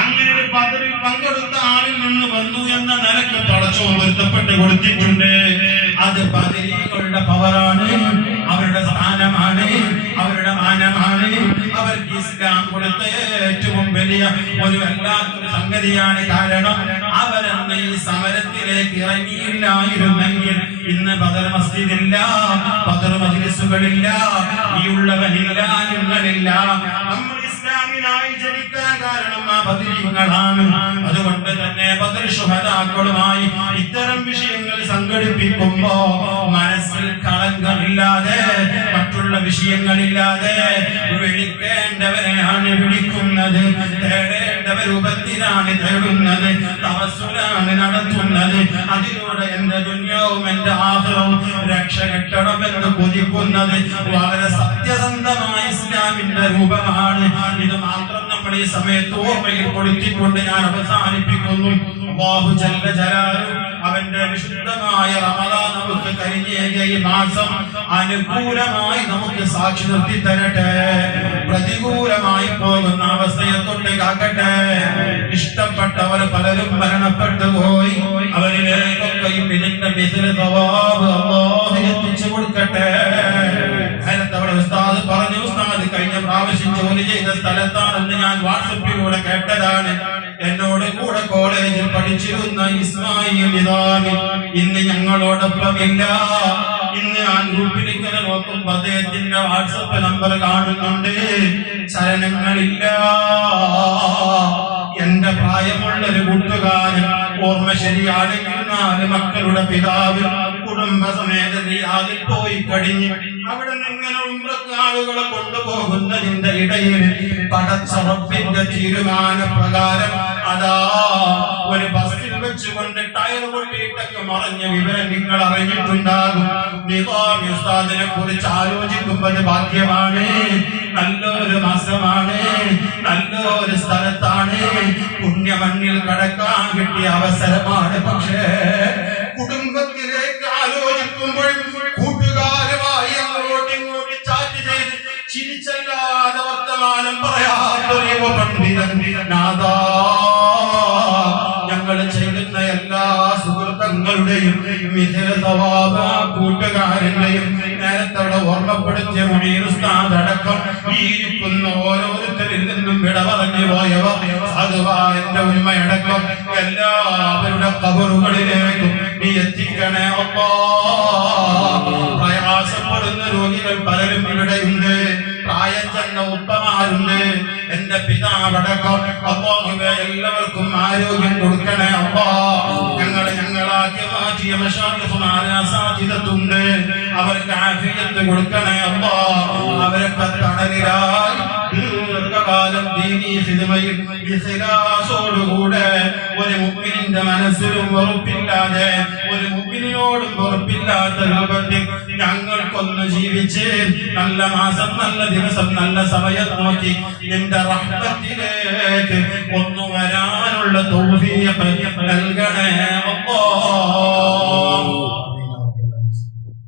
അങ്ങനെ ഒരു ബദറിൽ പങ്കെടുത്ത ആളിൽ നിന്ന് വന്നു എന്ന നിലക്ക് പടച്ചോൻ പൊരുത്തപ്പെട്ട് കൊടുത്തിട്ടുണ്ട്. അത് ബദരീകളുടെ പവറാണ്, അവരുടെ സ്ഥാനമാണ്, അവരുടെ മാനമാണ്, അവർക്ക് ഇസ്ലാം കൊടുത്ത ഏറ്റവും വലിയ ഒരു വല്ലാത്തൊരു സംഗതിയാണ്. കാരണം അവരന്ന് ഈ സമരത്തിലേക്ക് ഇറങ്ങിയില്ലായിരുന്നെങ്കിൽ ഇന്ന് ബദർ മസ്ജിദില്ല, ബദർ മജ്ലിസുകളില്ല, ഈ ഉള്ളവനില്ല, നിങ്ങളില്ല. നമ്മൾ ഇസ്ലാമിനായി ജനിക്കാൻ കാരണം ആ ബദരീങ്ങളാണ്. അതുകൊണ്ട് തന്നെ ബദർ ശുഹദാക്കളുമായി ഇത്തരം വിഷയങ്ങൾ സംഘടിപ്പിക്കുമ്പോ മനസ്സിൽ കളങ്കമില്ലാതെ, മറ്റുള്ള വിഷയങ്ങളില്ലാതെ വിളിക്കേണ്ടവരെയാണ് വിളിക്കുന്നത്, തേടേണ്ടവരൂപത്തിലാണ് തേടുന്നത്, തവസ്സുലാണ് നടത്തുന്നത്. അതിലൂടെ എന്റെ ദുനിയാവും എന്റെ ആഖിറവും രക്ഷ കിട്ടണമെന്ന് കൊതിക്കുന്നത് വളരെ സത്യസന്ധമായ ഇസ്ലാമിന്റെ രൂപമാണ്. ഇത് മാത്രം നമ്മൾ ഈ സമയത്ത് ഓർമ്മയിൽ കൊടുത്തിക്കൊണ്ട് ഞാൻ അവസാനിപ്പിക്കുന്നു. അല്ലാഹു ജല്ല ജലാലുഹു അവന്റെ വിശുദ്ധമായ റമദാൻ നമുക്ക് കഴിഞ്ഞ ഈ മാസം അനുകൂലമായി നമുക്ക് സാക്ഷി നിർത്തി തരട്ടെ. പ്രതികൂലമായി പോകുന്ന അവസ്ഥയെ തൊട്ട് കാക്കട്ടെ. ഇഷ്ടപ്പെട്ടവർ പലരും മരണപ്പെട്ടു പോയി, അവരിലേക്കൊക്കെയും ഇതിന്റെ മിഥില സവാബ് അല്ലാഹു എത്തിച്ചു കൊടുക്കട്ടെ. അവിടെ ഉസ്താദ് പറഞ്ഞു, ഉസ്താദ് കഴിഞ്ഞ പ്രാവശ്യം ജോലി ചെയ്ത സ്ഥലത്താണെന്ന് ഞാൻ വാട്സപ്പിലൂടെ കേട്ടതാണ്. എന്നോട് കൂടെ കോളേജിൽ പഠിച്ചിരുന്ന ഇസ്മായിൽ ഇദാമി ഇന്ന് ഞങ്ങളോടൊപ്പം ഇല്ല. ഇന്ന് ഞാൻ ഗ്രൂപ്പിൽ ഇങ്ങനെ നോക്കുമ്പോ അദ്ദേഹത്തിന്റെ വാട്സപ്പ് നമ്പർ കാണുന്നുണ്ട്. ചലനങ്ങളില്ല. എന്റെ പ്രായമുള്ളൊരു കൂട്ടുകാരൻ, ഓർമ്മ ശരിയാണെങ്കിൽ 4 മക്കളുടെ പിതാവ് കുടുംബസമേത റിയാദിൽ പോയി കഴിഞ്ഞു. അവിടെ ഇങ്ങനെ ഉംറക്ക് ആളുകളെ കൊണ്ടുപോകുന്നതിന്റെ ഇടയിൽ പടച്ച റബ്ബിന്റെ തീരുമാനപ്രകാരം അതാ ഒരു ബസ്സിൽ വെച്ചുകൊണ്ട് ടയർ പൊട്ടിയിട്ടൊക്കെ മറിഞ്ഞ വിവരം നിങ്ങൾ അറിഞ്ഞിട്ടുണ്ടാകും. നിസാമി ഉസ്താദിനെ കുറിച്ച് ആലോചിക്കുമ്പോൾ ഭാഗ്യമാണ്, നല്ലൊരു മാസമാണ്, നല്ലൊരു സ്ഥലത്താണ്, പുണ്യമണ്ണിൽ കടക്കാൻ കിട്ടിയ അവസരമാണ്. പക്ഷേ കുടുംബത്തിലേക്ക് ആലോചിക്കുമ്പോൾ കൂട്ടുകാരുമായി അങ്ങോട്ട് ഇങ്ങോട്ട് ചാറ്റ് ചെയ്ത് ചിരിച്ചല്ലാതെ വർത്തമാനം പറയാത്തൊരു പണ്ഡിതൻ നാദാ, ഞങ്ങൾ ചെയ്യുന്ന എല്ലാ സുഹൃത്തുക്കളുടെയും മിഥില സവാബ് കൂട്ടുകാരന്റെയും നേരത്തെ ഓർമ്മപ്പെടുത്തിയ മുനീർ ഉസ്താദ് അടക്കം ഈ ഇരിക്കുന്ന ഓരോരുത്തരിൽ നിന്നും വിട പറഞ്ഞു പോയവർ, അഥവാ എന്റെ ഉമ്മയടക്കം എല്ലാവരുടെ ഖബറുകളിലേക്കും നീ എത്തിക്കണേ അല്ലാഹ്. പ്രയാസപ്പെടുന്ന രോഗികൾ പലരും ഇവിടെയുണ്ട്, പ്രായം ചെന്ന ഉപ്പമാരുണ്ട്, എന്റെ പിതാവടക്കം. അല്ലാഹുവേ എല്ലാവർക്കും ആരോഗ്യം കൊടുക്കണേ അല്ലാഹ്. ഞങ്ങളാക്കി മാറ്റിയ മശായിഖുമാരെ അസാതിദത്തുണ്ട്, അവർക്ക് ആഫിയത്ത് കൊടുക്കണേ അല്ലാഹ്. അവരൊക്കെ തണലിലായി ദീർഘകാലം ദീനീ ഖിദ്മയിൽ ഇഖ്ലാസോടുകൂടെ ഒരു മുഅ്മിനിന്റെ മനസ്സിലും വെറുപ്പില്ലാതെ, ഒരു മുഅ്മിനിനോടും വെറുപ്പില്ലാത്ത രൂപത്തിൽ ഞങ്ങൾക്കൊന്ന് ജീവിച്ച് നല്ല മാസം, നല്ല ദിവസം, നല്ല സമയം നോക്കി നിന്റെ റഹ്മത്തിലേക്ക് ഒന്ന് വരാനുള്ള തൗഫീഖ് നൽകണേ.